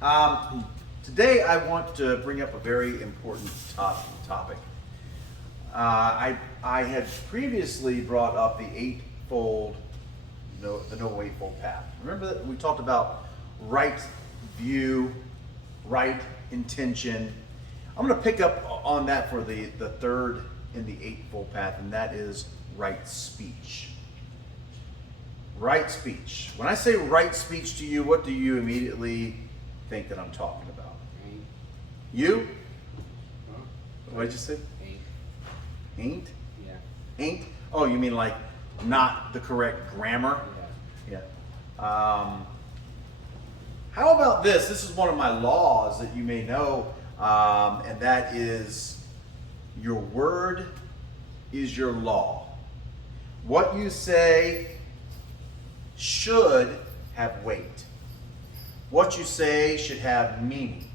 Today I want to bring up a very important topic. I had previously brought up the eightfold, the no eightfold path. Remember that we talked about right view, right intention. I'm going to pick up on that for the third in the eightfold path, and that is right speech. Right speech. When I say right speech to you, what do you immediately think that I'm talking about? Ain't. You? Huh? What did you say? Ain't. Ain't? Yeah. Ain't? Oh, you mean like not the correct grammar? Yeah. Yeah. How about this? This is one of my laws that you may know, and that is your word is your law. What you say should have weight. What you say should have meaning.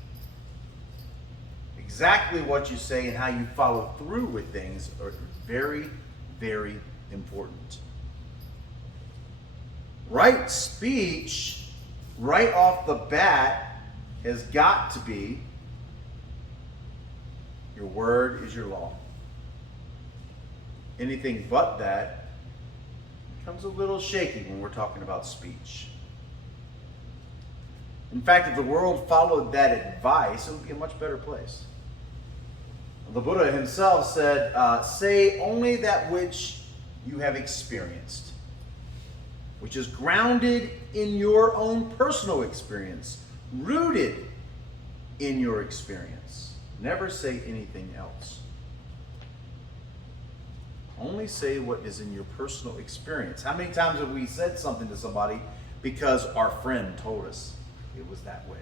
Exactly what you say and how you follow through with things are very, very important. Right speech, right off the bat, has got to be your word is your law. Anything but that becomes a little shaky when we're talking about speech. In fact, if the world followed that advice, it would be a much better place. The Buddha himself said, say only that which you have experienced, which is grounded in your own personal experience, rooted in your experience. Never say anything else. Only say what is in your personal experience. How many times have we said something to somebody because our friend told us it was that way?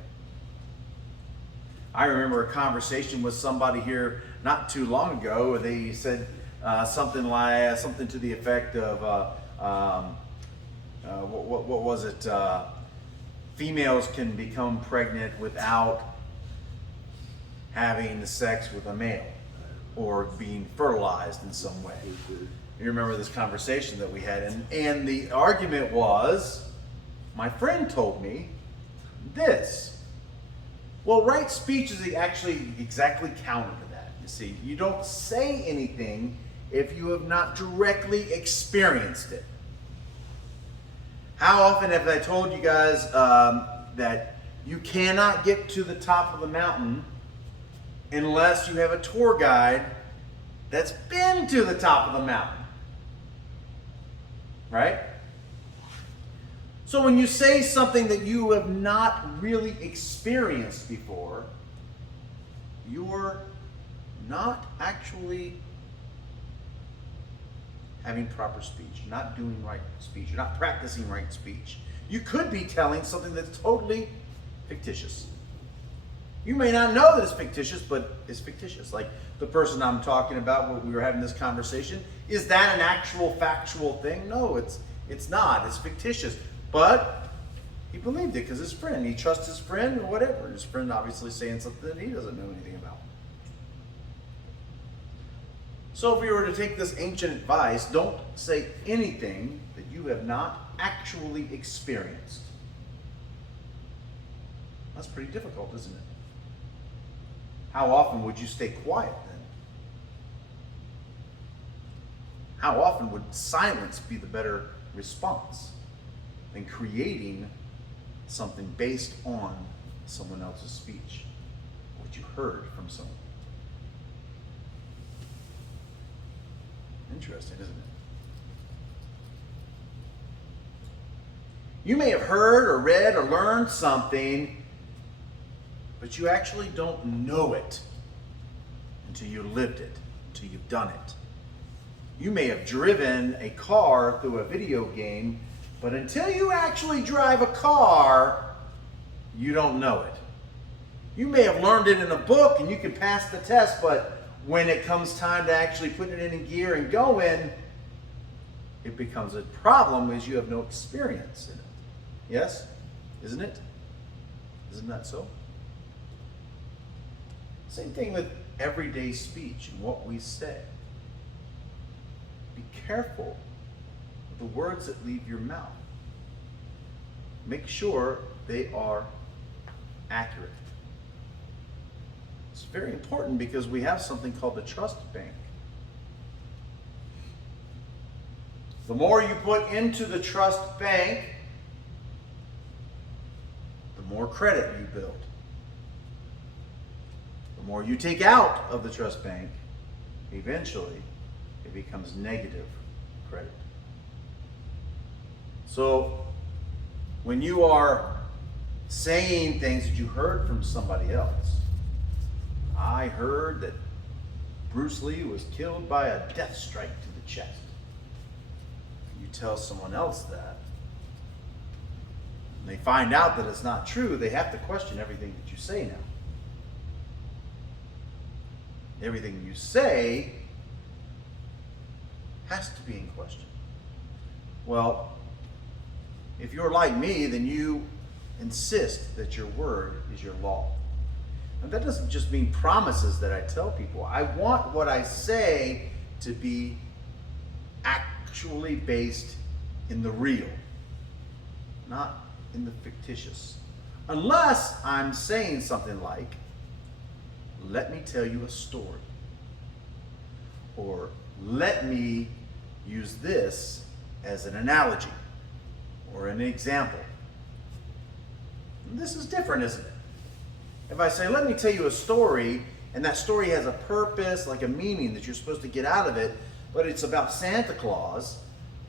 I remember a conversation with somebody here not too long ago. They said something to the effect of, what was it? Females can become pregnant without having sex with a male or being fertilized in some way. You remember this conversation that we had, and the argument was, my friend told me this. Well, right speech is actually exactly counter to that. You see, you don't say anything if you have not directly experienced it. How often have I told you guys that you cannot get to the top of the mountain unless you have a tour guide that's been to the top of the mountain? Right? So when you say something that you have not really experienced before, you're not actually having proper speech. You're not doing right speech. You're not practicing right speech. You could be telling something that's totally fictitious. You may not know that it's fictitious, but it's fictitious. Like the person I'm talking about, when we were having this conversation, is that an actual factual thing? No, it's not. It's fictitious. But he believed it because his friend. He trusts his friend or whatever. His friend obviously saying something that he doesn't know anything about. So if we were to take this ancient advice, don't say anything that you have not actually experienced. That's pretty difficult, isn't it? How often would you stay quiet then? How often would silence be the better response than creating something based on someone else's speech, what you heard from someone? Interesting, isn't it? You may have heard or read or learned something, but you actually don't know it until you lived it, until you've done it. You may have driven a car through a video game, but until you actually drive a car, you don't know it. You may have learned it in a book and you can pass the test, but when it comes time to actually putting it in gear and going, it becomes a problem as you have no experience in it. Yes? Isn't it? Isn't that so? Same thing with everyday speech and what we say. Be careful with the words that leave your mouth. Make sure they are accurate. It's very important because we have something called the trust bank. The more you put into the trust bank, the more credit you build. The more you take out of the trust bank, eventually it becomes negative credit. So when you are saying things that you heard from somebody else, I heard that Bruce Lee was killed by a death strike to the chest. You tell someone else that, and they find out that it's not true, they have to question everything that you say now. Everything you say has to be in question. Well, if you're like me, then you insist that your word is your law. And that doesn't just mean promises that I tell people. I want what I say to be actually based in the real, not in the fictitious. Unless I'm saying something like, let me tell you a story. Or let me use this as an analogy or an example. And this is different, isn't it? If I say, let me tell you a story, and that story has a purpose, like a meaning that you're supposed to get out of it, but it's about Santa Claus,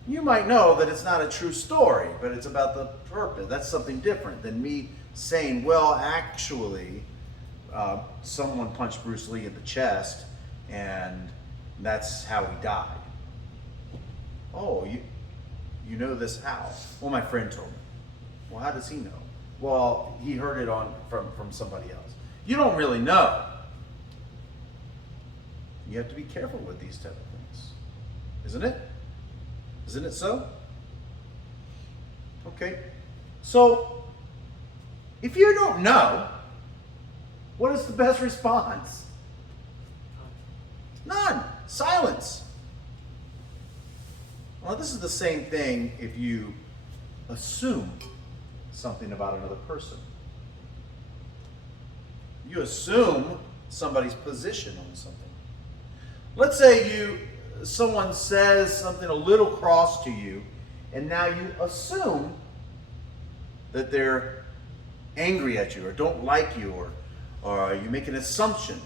you might know that it's not a true story, but it's about the purpose. That's something different than me saying, well, actually, someone punched Bruce Lee in the chest, and that's how he died. Oh, you know this how? Well, my friend told me. Well, how does he know? Well, he heard it from somebody else. You don't really know. You have to be careful with these type of things. Isn't it? Isn't it so? Okay. So, if you don't know, what is the best response? None. Silence. Well, this is the same thing if you assume something about another person. You assume somebody's position on something. Let's say someone says something a little cross to you, and now you assume that they're angry at you or don't like you, or you make an assumption.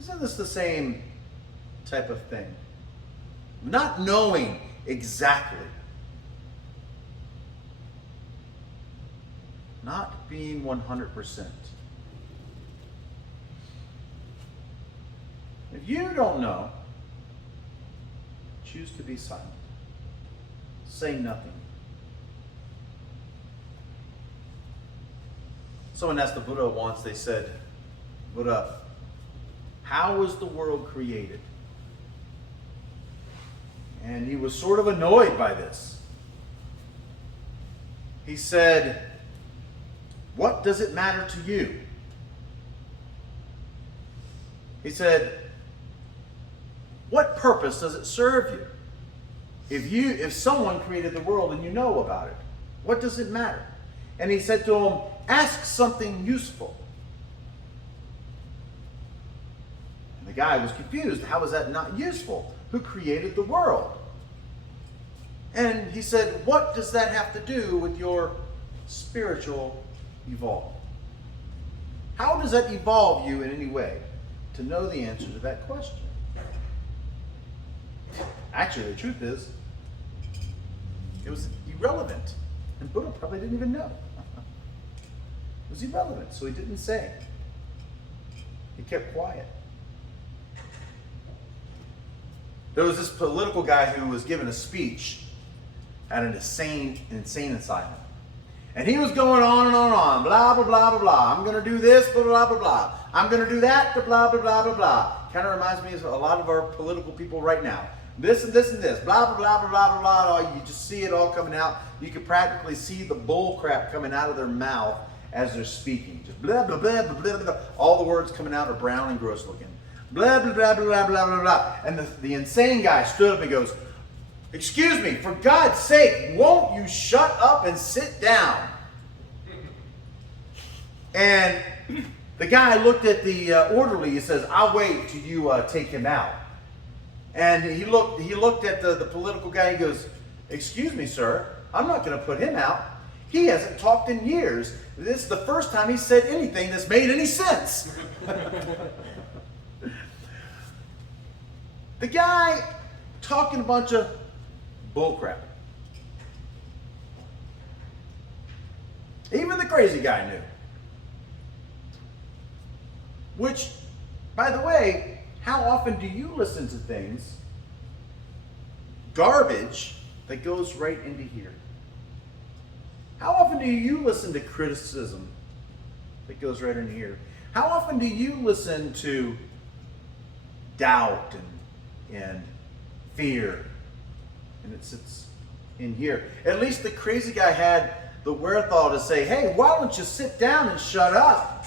Isn't this the same type of thing? Not knowing exactly. Not being 100%. If you don't know, choose to be silent. Say nothing. Someone asked the Buddha once, they said, Buddha, how was the world created? And he was sort of annoyed by this. He said, what does it matter to you? He said, what purpose does it serve you? If someone created the world and you know about it, what does it matter? And he said to him, ask something useful. And the guy was confused. How is that not useful? Who created the world? And he said, what does that have to do with your spiritual evolve? How does that evolve you in any way to know the answer to that question? Actually, the truth is, it was irrelevant. And Buddha probably didn't even know. It was irrelevant, so he didn't say. He kept quiet. There was this political guy who was giving a speech at an insane asylum. And he was going on and on and on, blah, blah, blah, blah, blah. I'm going to do this, blah, blah, blah, blah. I'm going to do that, blah, blah, blah, blah, blah. Kind of reminds me of a lot of our political people right now. This and this and this, blah, blah, blah, blah, blah, blah, blah. You just see it all coming out. You can practically see the bull crap coming out of their mouth as they're speaking. Just blah, blah, blah, blah, blah, blah. All the words coming out are brown and gross looking. Blah, blah, blah, blah, blah, blah, blah, blah. And the insane guy stood up and goes, Excuse me, for God's sake, won't you shut up and sit down? And the guy looked at the orderly. He says, I'll wait till you take him out. And he looked at the political guy. He goes, excuse me, sir, I'm not going to put him out. He hasn't talked in years. This is the first time he said anything that's made any sense. The guy talking a bunch of bullcrap. Even the crazy guy knew. Which, by the way, how often do you listen to things, garbage, that goes right into here? How often do you listen to criticism that goes right in here? How often do you listen to doubt and fear? And it sits in here. At least the crazy guy had the wherewithal to say, hey, why don't you sit down and shut up?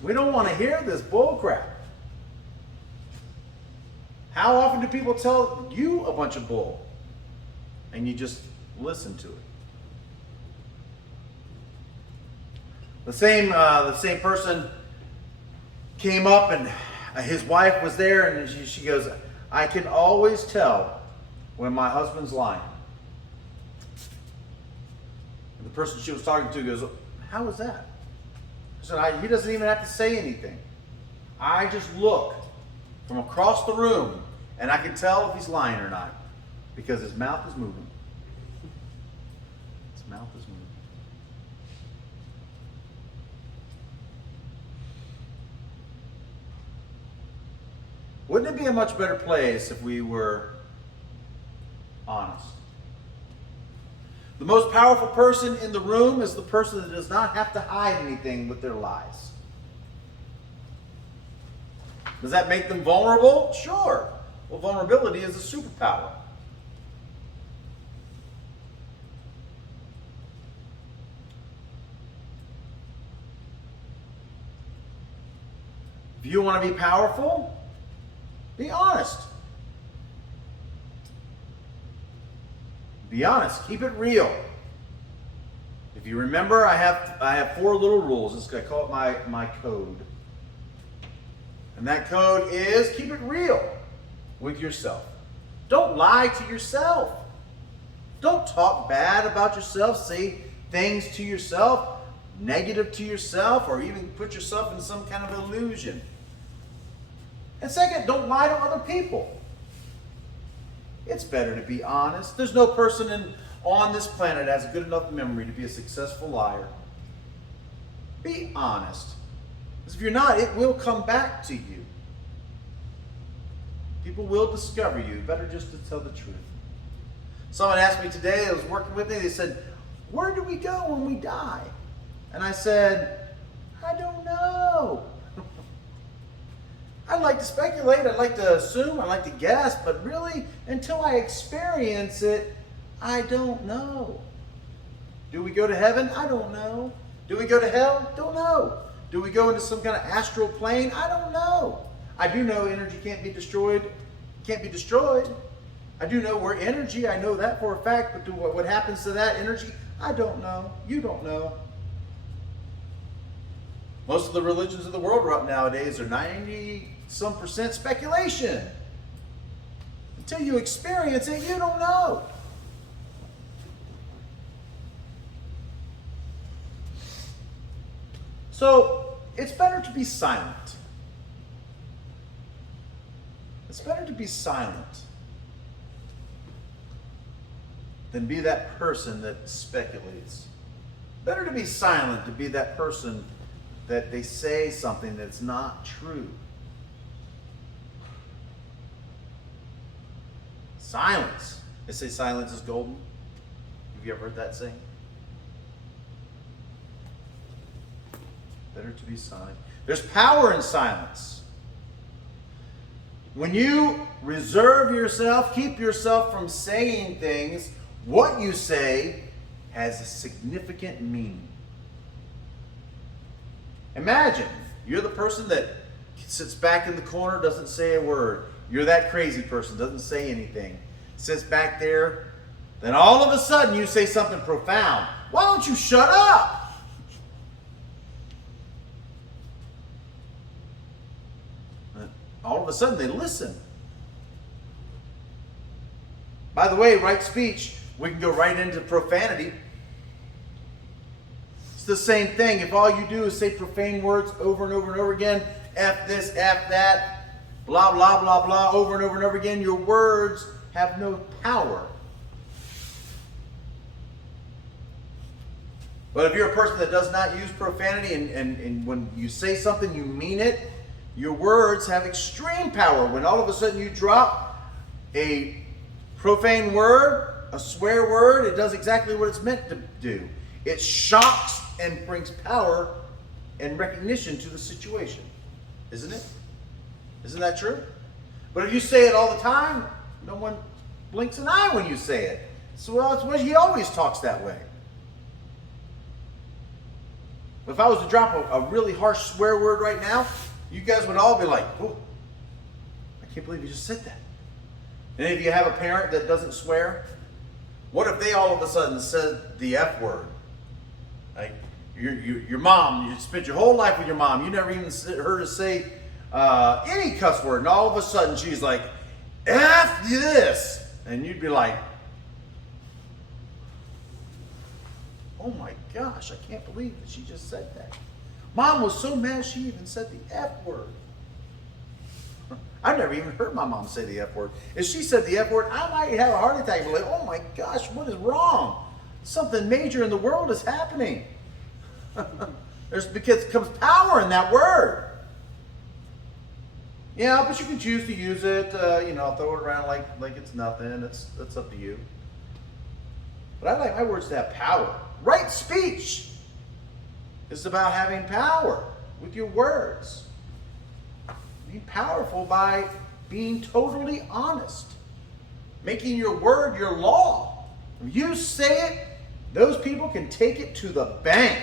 We don't want to hear this bull crap. How often do people tell you a bunch of bull and you just listen to it? The same person came up, and his wife was there, and she goes, I can always tell when my husband's lying. And the person she was talking to goes, how is that? I said, he doesn't even have to say anything. I just look from across the room, and I can tell if he's lying or not, because his mouth is moving. His mouth is moving. Wouldn't it be a much better place if we were honest? The most powerful person in the room is the person that does not have to hide anything with their lies. Does that make them vulnerable? Sure. Well, vulnerability is a superpower. If you want to be powerful, be honest. Be honest. Keep it real. If you remember, I have 4 little rules. I call it my code. And that code is keep it real with yourself. Don't lie to yourself. Don't talk bad about yourself. Say things to yourself, negative to yourself, or even put yourself in some kind of illusion. And second, don't lie to other people. It's better to be honest. There's no person on this planet that has a good enough memory to be a successful liar. Be honest. Because if you're not, it will come back to you. People will discover you. Better just to tell the truth. Someone asked me today, I was working with me, they said, where do we go when we die? And I said, I don't know. I'd like to speculate, I'd like to assume, I'd like to guess, but really, until I experience it, I don't know. Do we go to heaven? I don't know. Do we go to hell? Don't know. Do we go into some kind of astral plane? I don't know. I do know energy can't be destroyed. I do know we're energy. I know that for a fact, but what happens to that energy? I don't know. You don't know. Most of the religions of the world right nowadays are 90-some% speculation. Until you experience it, you don't know. So, it's better to be silent. It's better to be silent than be that person that speculates. Better to be silent than be that person that they say something that's not true. Silence. They say silence is golden. Have you ever heard that saying? Better to be silent. There's power in silence. When you reserve yourself, keep yourself from saying things, what you say has a significant meaning. Imagine you're the person that sits back in the corner, doesn't say a word. You're that crazy person, doesn't say anything. sits back there. Then all of a sudden you say something profound. Why don't you shut up? And all of a sudden they listen. By the way, right speech, we can go right into profanity. It's the same thing. If all you do is say profane words over and over and over again, F this, F that, blah, blah, blah, blah, over and over and over again, your words have no power. But if you're a person that does not use profanity and when you say something, you mean it, your words have extreme power. When all of a sudden you drop a profane word, a swear word, it does exactly what it's meant to do. It shocks and brings power and recognition to the situation. Isn't it? Isn't that true? But if you say it all the time, no one blinks an eye when you say it. So he always talks that way. If I was to drop a really harsh swear word right now, you guys would all be like, "Oh, I can't believe you just said that." And if you have a parent that doesn't swear, what if they all of a sudden said the F word? Like your mom, you spent your whole life with your mom, you never even heard her say any cuss word, and all of a sudden she's like, F this, and you'd be like, oh my gosh, I can't believe that she just said that. Mom was so mad she even said the F word. I've never even heard my mom say the F word. If she said the F word, I might have a heart attack and be like, oh my gosh, what is wrong? Something major in the world is happening. Because comes power in that word. Yeah, but you can choose to use it, throw it around like it's nothing. That's up to you. But I like my words to have power. Right speech is about having power with your words. Being powerful by being totally honest. Making your word your law. If you say it, those people can take it to the bank.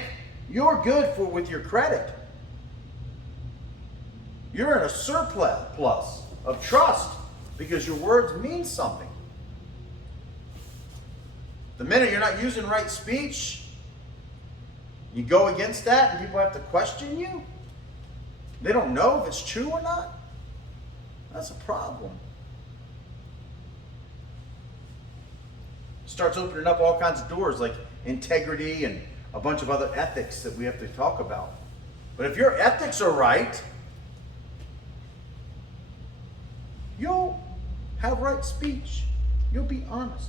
You're good with your credit. You're in a surplus of trust because your words mean something. The minute you're not using right speech, you go against that and people have to question you. They don't know if it's true or not. That's a problem. Starts opening up all kinds of doors like integrity and a bunch of other ethics that we have to talk about. But if your ethics are right, you'll have right speech. You'll be honest.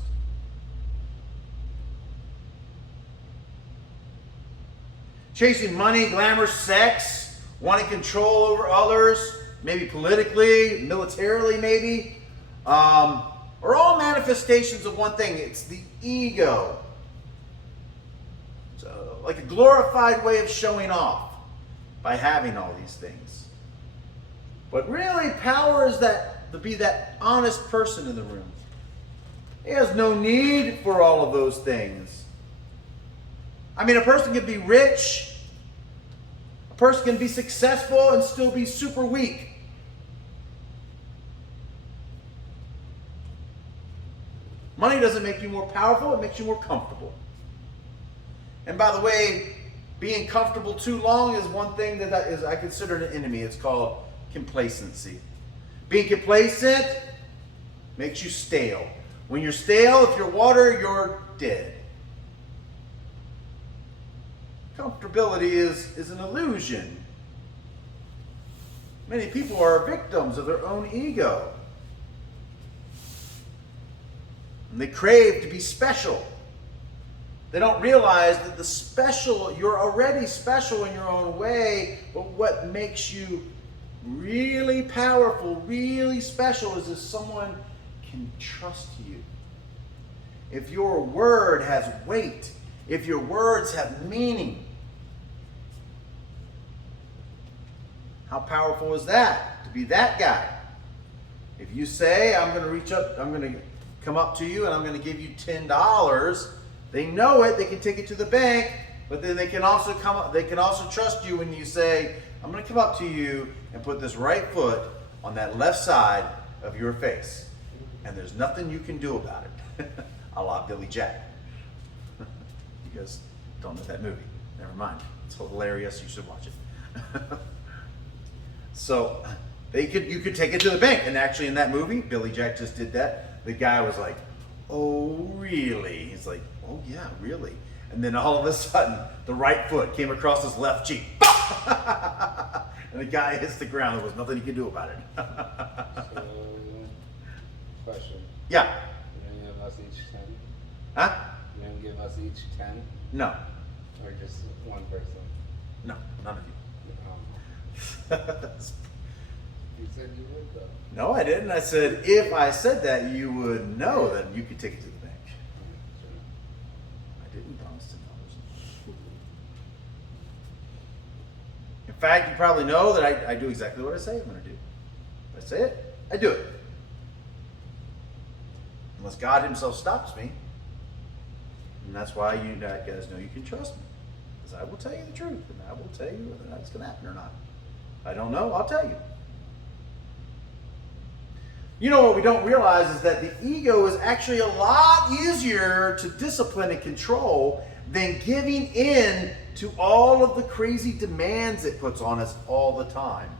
Chasing money, glamour, sex, wanting control over others, maybe politically, militarily maybe, are all manifestations of one thing. It's the ego. It's like a glorified way of showing off by having all these things. But really, power is to be that honest person in the room. He has no need for all of those things. I mean, a person can be rich. A person can be successful and still be super weak. Money doesn't make you more powerful, it makes you more comfortable. And by the way, being comfortable too long is one thing that I consider an enemy. It's called complacency. Being complacent makes you stale. When you're stale, if you're water, you're dead. Comfortability is an illusion. Many people are victims of their own ego. And they crave to be special. They don't realize that you're already special in your own way, but what makes you really powerful, really special is if someone can trust you. If your word has weight, if your words have meaning. How powerful is that? To be that guy. If you say, I'm going to come up to you and I'm going to give you $10, they know it, they can take it to the bank, but then they can also trust you when you say, I'm going to come up to you and put this right foot on that left side of your face. and there's nothing you can do about it. A la Billy Jack. You guys don't know that movie. Never mind. It's hilarious. You should watch it. So you could take it to the bank. And actually in that movie, Billy Jack just did that. The guy was like, "Oh, really?" He's like, "Oh, yeah, really." And then all of a sudden, the right foot came across his left cheek. And the guy hits the ground. There was nothing he could do about it. So, question. Yeah. You don't give us each 10? Huh? You don't give us each 10? No. Or just one person? No, none of you. You said you would, though. No, I didn't. I said, if I said that, you would know that you could take it to the bank. I didn't promise $10. In fact, you probably know that I do exactly what I say I'm going to do. If I say it, I do it. Unless God himself stops me. And that's why you guys know you can trust me. Because I will tell you the truth. And I will tell you whether or not it's going to happen or not. If I don't know, I'll tell you. You know what we don't realize is that the ego is actually a lot easier to discipline and control than giving in to all of the crazy demands it puts on us all the time.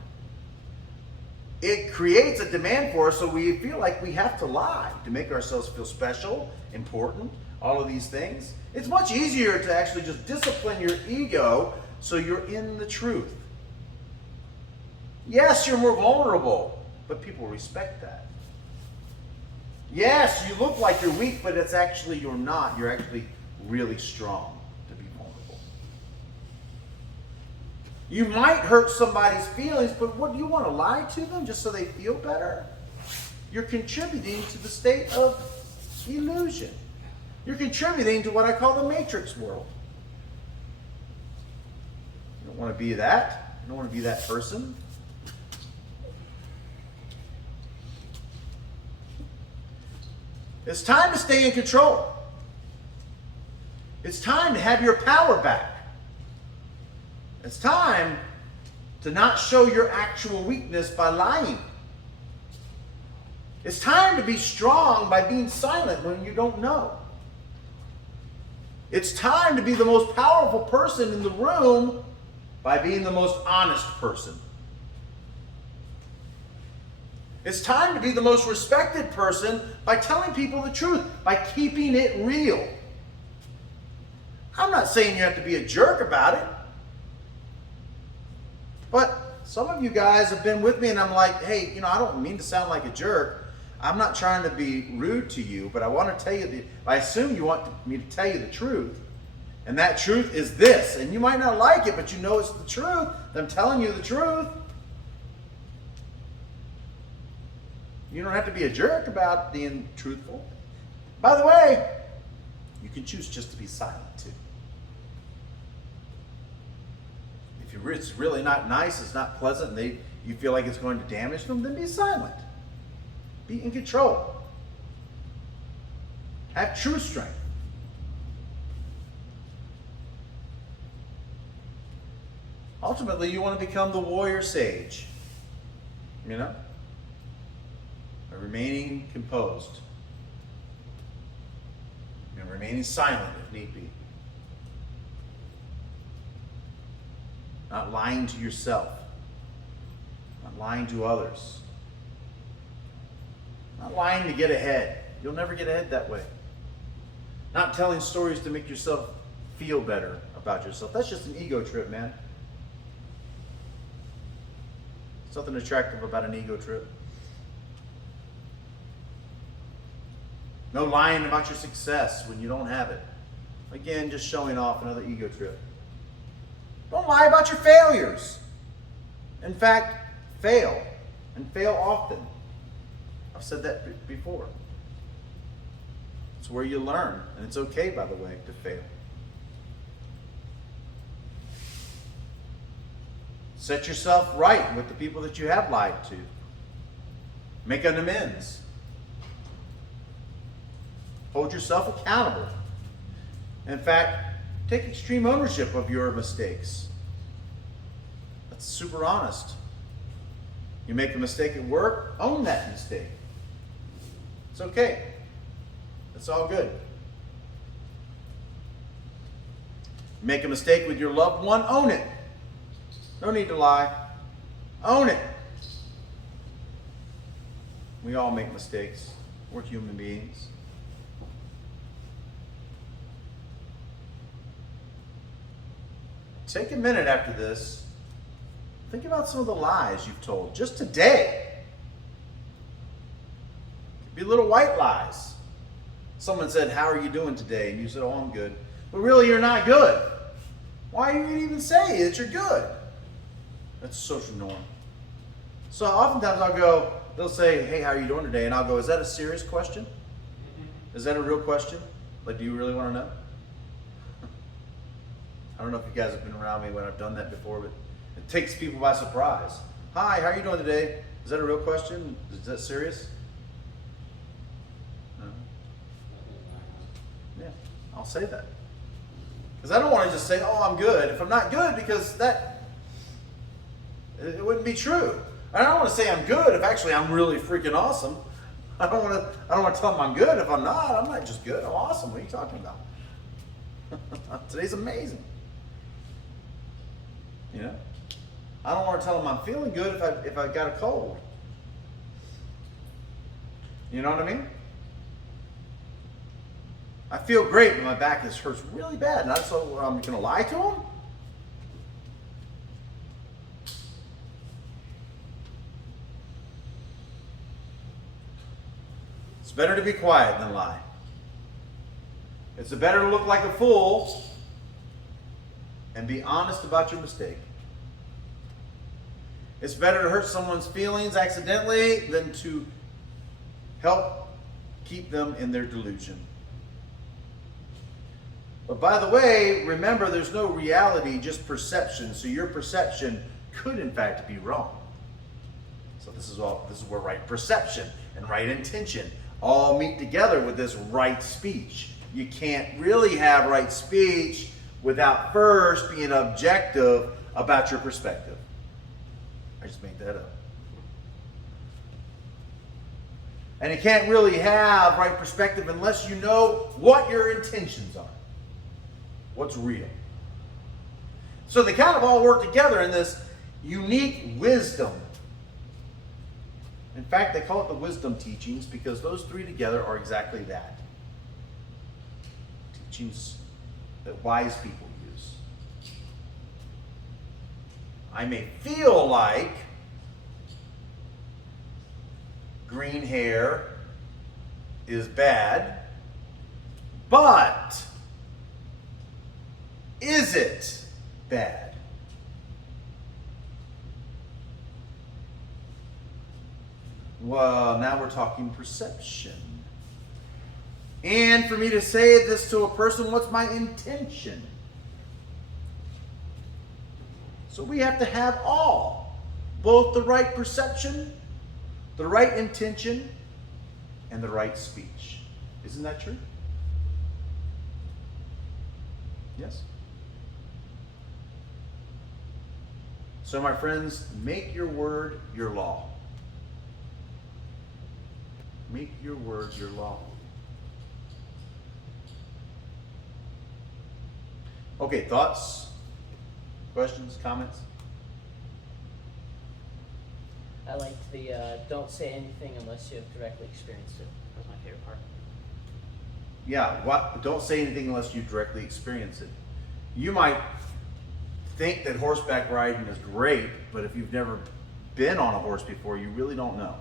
It creates a demand for us, so we feel like we have to lie to make ourselves feel special, important, all of these things. It's much easier to actually just discipline your ego so you're in the truth. Yes, you're more vulnerable, but people respect that. Yes, you look like you're weak, but it's actually you're not. You're actually really strong to be vulnerable. You might hurt somebody's feelings, but what, do you want to lie to them just so they feel better? You're contributing to the state of illusion. You're contributing to what I call the matrix world. You don't want to be that. You don't want to be that person. It's time to stay in control. It's time to have your power back. It's time to not show your actual weakness by lying. It's time to be strong by being silent when you don't know. It's time to be the most powerful person in the room by being the most honest person. It's time to be the most respected person by telling people the truth, by keeping it real. I'm not saying you have to be a jerk about it. But some of you guys have been with me and I'm like, hey, I don't mean to sound like a jerk. I'm not trying to be rude to you, but I want to tell you, I assume you want me to tell you the truth. And that truth is this. And you might not like it, but you know it's the truth. I'm telling you the truth. You don't have to be a jerk about being truthful. By the way, you can choose just to be silent too. If it's really not nice, it's not pleasant, and you feel like it's going to damage them, then be silent. Be in control. Have true strength. Ultimately, you want to become the warrior sage. By remaining composed. And remaining silent if need be. Not lying to yourself. Not lying to others. Not lying to get ahead. You'll never get ahead that way. Not telling stories to make yourself feel better about yourself. That's just an ego trip, man. There's nothing attractive about an ego trip. No lying about your success when you don't have it. Again, just showing off, another ego trip. Don't lie about your failures. In fact, fail. And fail often. I've said that before. It's where you learn. And it's okay, by the way, to fail. Set yourself right with the people that you have lied to. Make an amends. Hold yourself accountable. In fact, take extreme ownership of your mistakes. That's super honest. You make a mistake at work, own that mistake. It's It's okay. It's all good. Make a mistake with your loved one, own it. No need to lie. Own it. We all make mistakes. We're human beings. Take a minute after this. Think about some of the lies you've told just today. Could be little white lies. Someone said, "How are you doing today?" And you said, "Oh, I'm good." But really, you're not good. Why are you even saying that you're good? That's a social norm. So oftentimes I'll go, they'll say, "Hey, how are you doing today?" And I'll go, "Is that a serious question? Is that a real question? Like, do you really want to know?" I don't know if you guys have been around me when I've done that before, but it takes people by surprise. "Hi, how are you doing today?" Is that a real question? Is that serious? No. Yeah, I'll say that. Because I don't want to just say, "Oh, I'm good," if I'm not good, because it wouldn't be true. I don't want to say I'm good if actually I'm really freaking awesome. I don't want to tell them I'm good if I'm not. I'm not just good, I'm awesome. What are you talking about? Today's amazing. You know? I don't want to tell them I'm feeling good if I got a cold. You know what I mean? I feel great, but my back hurts really bad. And so I'm going to lie to them? It's better to be quiet than lie. It's better to look like a fool and be honest about your mistake. It's better to hurt someone's feelings accidentally than to help keep them in their delusion. But by the way, remember, there's no reality, just perception. So your perception could in fact be wrong. So this is where right perception and right intention all meet together with this right speech. You can't really have right speech without first being objective about your perspective. I just made that up. And you can't really have right perspective unless you know what your intentions are. What's real. So they kind of all work together in this unique wisdom. In fact, they call it the wisdom teachings because those three together are exactly that. Teachings that wise people use. I may feel like green hair is bad, but is it bad? Well, now we're talking perception. And for me to say this to a person, what's my intention? So we have to have all. Both the right perception, the right intention, and the right speech. Isn't that true? Yes? So my friends, make your word your law. Make your word your law. Okay, thoughts? Questions? Comments? I liked the don't say anything unless you have directly experienced it. That was my favorite part. Yeah, don't say anything unless you directly experience it. You might think that horseback riding is great, but if you've never been on a horse before, you really don't know.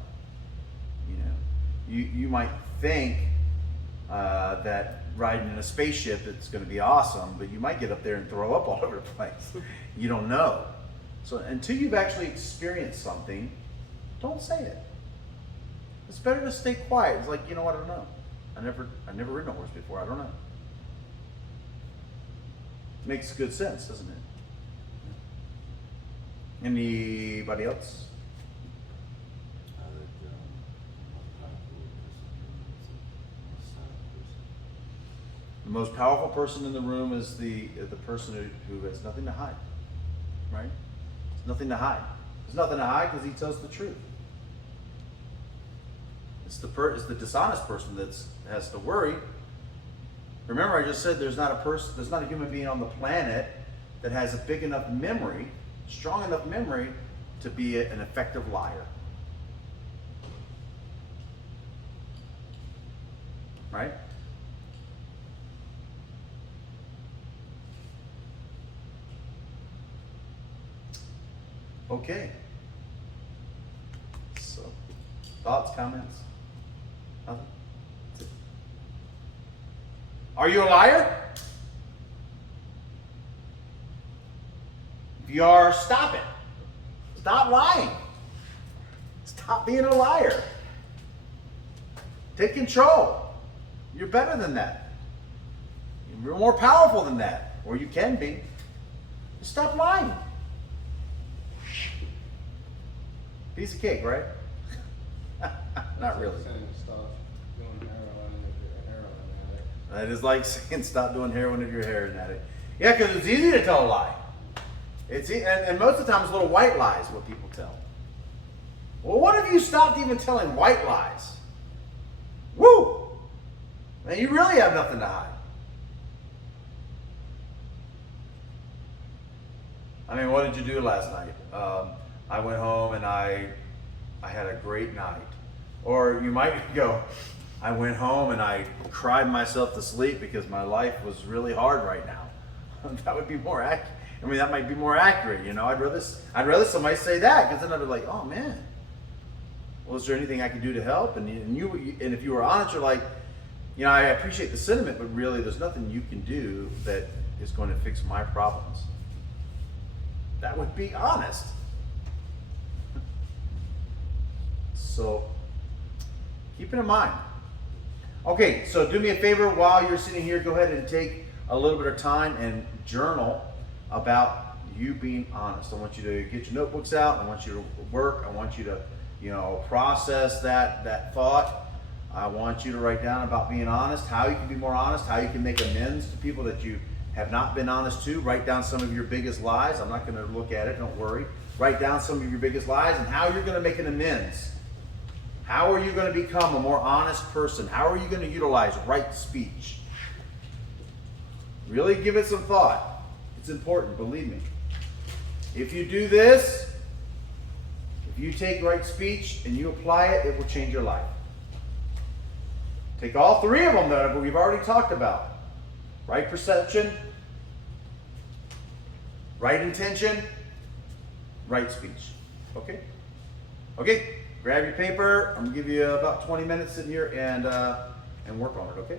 You know, you might think that riding in a spaceship it's going to be awesome, but you might get up there and throw up all over the place. You don't know. So until you've actually experienced something, don't say it. It's better to stay quiet. It's like, you know what, I don't know. I've never ridden a horse before. I don't know. Makes good sense, doesn't it? Anybody else? The most powerful person in the room is the person who has nothing to hide, right? There's nothing to hide. There's nothing to hide because he tells the truth. It's the dishonest person that has to worry. Remember, I just said there's not a human being on the planet that has a big enough memory, strong enough memory, to be an effective liar. Right? Okay. So, thoughts, comments? Nothing? That's it. Are you a liar? If you are, stop it. Stop lying. Stop being a liar. Take control. You're better than that. You're more powerful than that. Or you can be. Stop lying. Piece of cake, right? Not really. Saying stop doing heroin if you're a heroin addict. That is like saying stop doing heroin if you're a heroin addict. Yeah, because it's easy to tell a lie. And most of the time it's little white lies what people tell. Well, what if you stopped even telling white lies? Woo! Man, you really have nothing to hide. I mean, what did you do last night? I went home and I had a great night. Or you might go, I went home and I cried myself to sleep because my life was really hard right now. That would be more accurate. I mean, that might be more accurate, you know. I'd rather somebody say that, because then I'd be like, oh man, well, is there anything I can do to help? And if you were honest, you're like, you know, I appreciate the sentiment, but really, there's nothing you can do that is going to fix my problems. That would be honest. So keep it in mind. Okay, so do me a favor while you're sitting here, go ahead and take a little bit of time and journal about you being honest. I want you to get your notebooks out. I want you to work. I want you to, you know, process that thought. I want you to write down about being honest, how you can be more honest, how you can make amends to people that you have not been honest to. Write down some of your biggest lies. I'm not going to look at it, don't worry. Write down some of your biggest lies and how you're going to make an amends. How are you going to become a more honest person? How are you going to utilize right speech? Really give it some thought. It's important, believe me. If you do this, if you take right speech and you apply it, it will change your life. Take all three of them that we've already talked about. Right perception, right intention, right speech. Okay? Okay, grab your paper. I'm going to give you about 20 minutes in here and work on it, okay?